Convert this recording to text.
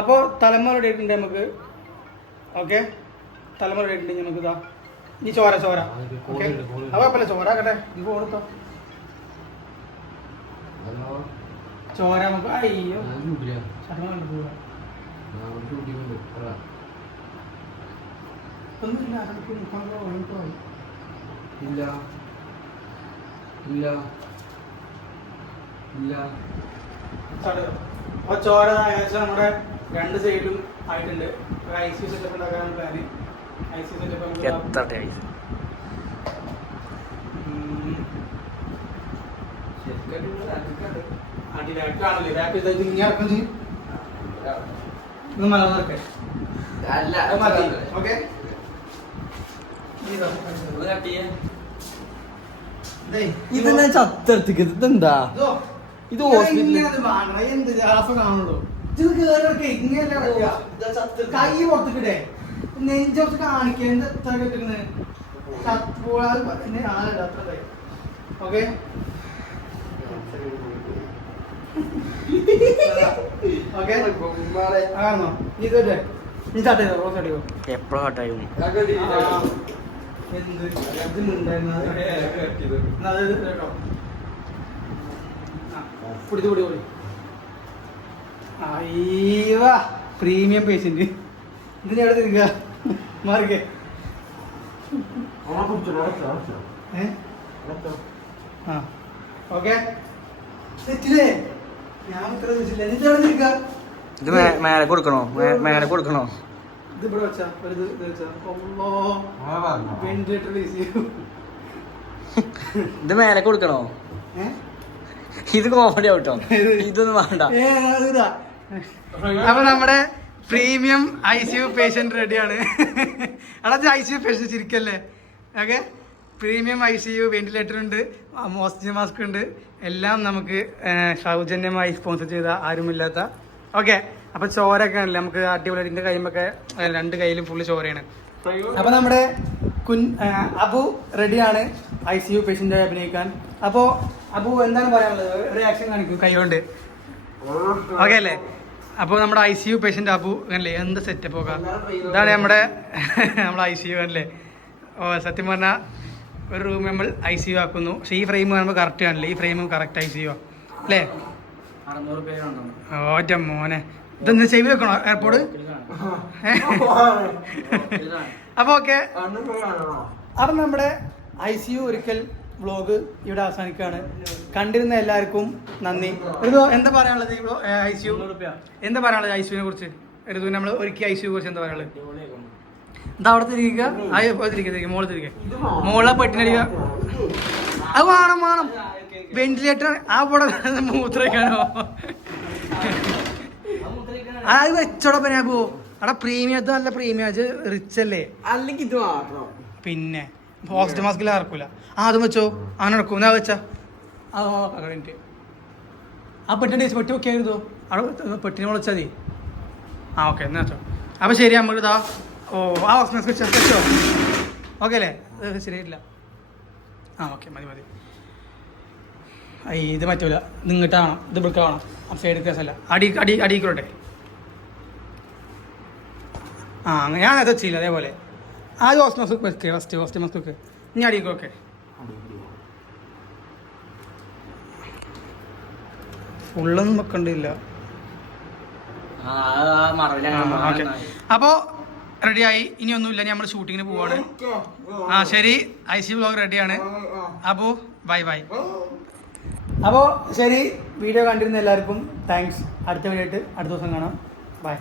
അപ്പോൾ തലമുറ ഇട്ടിട്ടുണ്ട് നമുക്ക്. ഓക്കെ, തലമുറ ഇട്ടിട്ടുണ്ടെങ്കിൽ നമുക്ക് ഇതാ ഇനി ചോര ഓക്കെ. അപ്പോൾ കുഴപ്പമില്ല, ചോര ആക്കട്ടെ. ഇത് കൊടുത്തോ ചോര നമുക്ക്. അയ്യോ ഒന്നുമില്ല, അപ്പോൾ ചോര ഏകദേശം നമ്മുടെ 2 സൈഡും ആയിട്ടുണ്ട്. ഒരു ICU സെറ്റപ്പ് ഉണ്ടാക്കാനാണ് പ്ലാന്. ICU സെറ്റപ്പ് അടിയിലാക്കാണല്ലേ ബാക്ക് ചെയ്ത് ഇങ്ങനെ ഇറക്കം ചെയ്യും. മലർന്നൊക്കെ ഓക്കെ. ഇതെന്താ ചത്തെടുത്തിക്കുന്നത്? ഇതെന്താ ഇത്? എന്ത് ഗ്യാസ് കാണുള്ളൂ. കൈ പുറത്തിക്കിടെ നെഞ്ചോട്ട് കാണിക്കുന്നത് എത്ര കിട്ടുന്നത് ഓക്കെ. ആണോ ഇതല്ലേ നീ ചാട്ട റോസ് അടിയോ എപ്പോഴും കട്ടായും. പ്രീമിയം പേഷ്യന്റ് ഇതിനെവിടെ തിരിക്കുക മാറിക്കേ. ഓക്കെ തെറ്റില്ലേ? ഞാൻ ഇത്ര വെച്ചില്ല. എന്നിട്ട് എവിടെ തിരിക്കുക? ഇത് മേലെ കൊടുക്കണോ? മേലെ കൊടുക്കണോ? ഇത് ഇവിടെ വെച്ചാ ഒരു ഇത് വെച്ചാ വെന്റിലേറ്റർ ഇത് മേലെ കൊടുക്കണോ? ഇത് കോമഡി ആവട്ടോ, ഇതൊന്നും വേണ്ട. അപ്പൊ നമ്മുടെ പ്രീമിയം ICU പേഷ്യന്റ് റെഡിയാണ്. അവിടെ ICU പേഷ്യന്റ് ചിരിക്കല്ലേ. ഓക്കെ, പ്രീമിയം ICU വെന്റിലേറ്റർ ഉണ്ട്, ഓക്സിജൻ മാസ്ക് ഉണ്ട്, എല്ലാം നമുക്ക് സൗജന്യമായി സ്പോൺസർ ചെയ്ത ആരുമില്ലാത്ത. ഓക്കെ, അപ്പൊ ചോരൊക്കെ ആണല്ലേ നമുക്ക് അടിപൊളി. ഇതിന്റെ കൈമൊക്കെ 2 കൈയിലും ഫുള്ള് ചോരയാണ്. അപ്പൊ നമ്മുടെ അബു റെഡിയാണ് ICU പേഷ്യന്റായി അഭിനയിക്കാൻ. അപ്പോ അബു എന്താണ് പറയാനുള്ളത്? റിയാക്ഷൻ കാണിക്കും കൈകൊണ്ട്. ഓക്കെ അല്ലേ? അപ്പോൾ നമ്മുടെ ICU പേഷ്യന്റ് അബു അല്ലേ, എന്ത് സെറ്റപ്പ് നോക്കാം. ഇതാണ് നമ്മുടെ ICU അല്ലേ. ഓ സത്യം പറഞ്ഞാൽ ഒരു റൂം നമ്മൾ ICU ആക്കുന്നു. പക്ഷേ ഈ ഫ്രെയിം കാണുമ്പോൾ കറക്റ്റ് ആണല്ലേ, ഈ ഫ്രെയിം കറക്റ്റ് ICU അല്ലേ. 600 ഒറ്റ മോനെ ഇതൊന്ന് ചെയ്ത് വെക്കണോ എയർപോർട്ട്? അപ്പോൾ ഓക്കെ, അപ്പം നമ്മുടെ ICU ഒരിക്കൽ വ്ളോഗ് ഇവിടെ അവസാനിക്കുകയാണ്. കണ്ടിരുന്ന എല്ലാവർക്കും നന്ദി. എന്താ പറയാനുള്ളത് ICU? എന്താ പറയാനുള്ളത് ICUവിനെ കുറിച്ച്? നമ്മൾ ഒരുക്കി ICU കുറിച്ച് എന്താ പറയാനുള്ളത്? എന്താ അവിടെ തിരിക്കുക മോള് തിരികെ മോളെ പെട്ടിനടിക്കുക. അത് വേണം വെന്റിലേറ്റർ അവിടെ മൂത്രയ്ക്കാണോ? അത് വെച്ചോടെ പിന്നെ പോ അവിടെ. പ്രീമിയം നല്ല പ്രീമിയം റിച്ച് അല്ലേ? അല്ലെങ്കിൽ ഇത് മാത്രം. പിന്നെ ഓക്സിജൻ മാസ്കിൽ ഇറക്കൂല. അതും വെച്ചോ, അങ്ങനെ നടക്കും. എന്നാ വെച്ചാ അത് ആ പെട്ടിൻ്റെ പെട്ടി ഒക്കെ ആയിരുന്നു അവിടെ. പെട്ടിനെ വിളിച്ചാൽ മതി. ഓക്കെ എന്നാ വെച്ചോ. അപ്പം ശരി, നമ്മൾ ഇതാ ആ ഓക്സിജൻ മാസ്ക് വെച്ചോ. ഓക്കെ അല്ലേ? ശരിയായിട്ടില്ല. ഓക്കെ മതി. ഇത് പറ്റൂല, നിങ്ങിട്ടാണോ? ഇത് എടുക്കണം. ആ സൈഡ് കേസല്ല, അടിയിക്കോട്ടെ. ഞാൻ അത് ചെയ്യില്ല. അതേപോലെ ആദ്യം ഓക്സിജൻ മാസ്ക് വെക്കുക. ഫസ്റ്റ് ഓക്സിജൻ മാസ്ക് വെക്കുക. ഇനി അടിയിക്കോക്കെ. ഫുള്ളൊന്നും വെക്കണ്ടില്ല. ഓക്കെ, അപ്പോൾ റെഡിയായി. ഇനിയൊന്നുമില്ല, നമ്മൾ ഷൂട്ടിങ്ങിന് പോവാണ്. ശരി, ICU വ്ളോഗ് റെഡിയാണ്. അപ്പോൾ ബൈ. അപ്പോൾ ശരി, വീഡിയോ കണ്ടിരുന്ന എല്ലാവർക്കും താങ്ക്സ്. അടുത്ത വീഡിയോ ആയിട്ട് അടുത്ത ദിവസം കാണാം. ബൈ.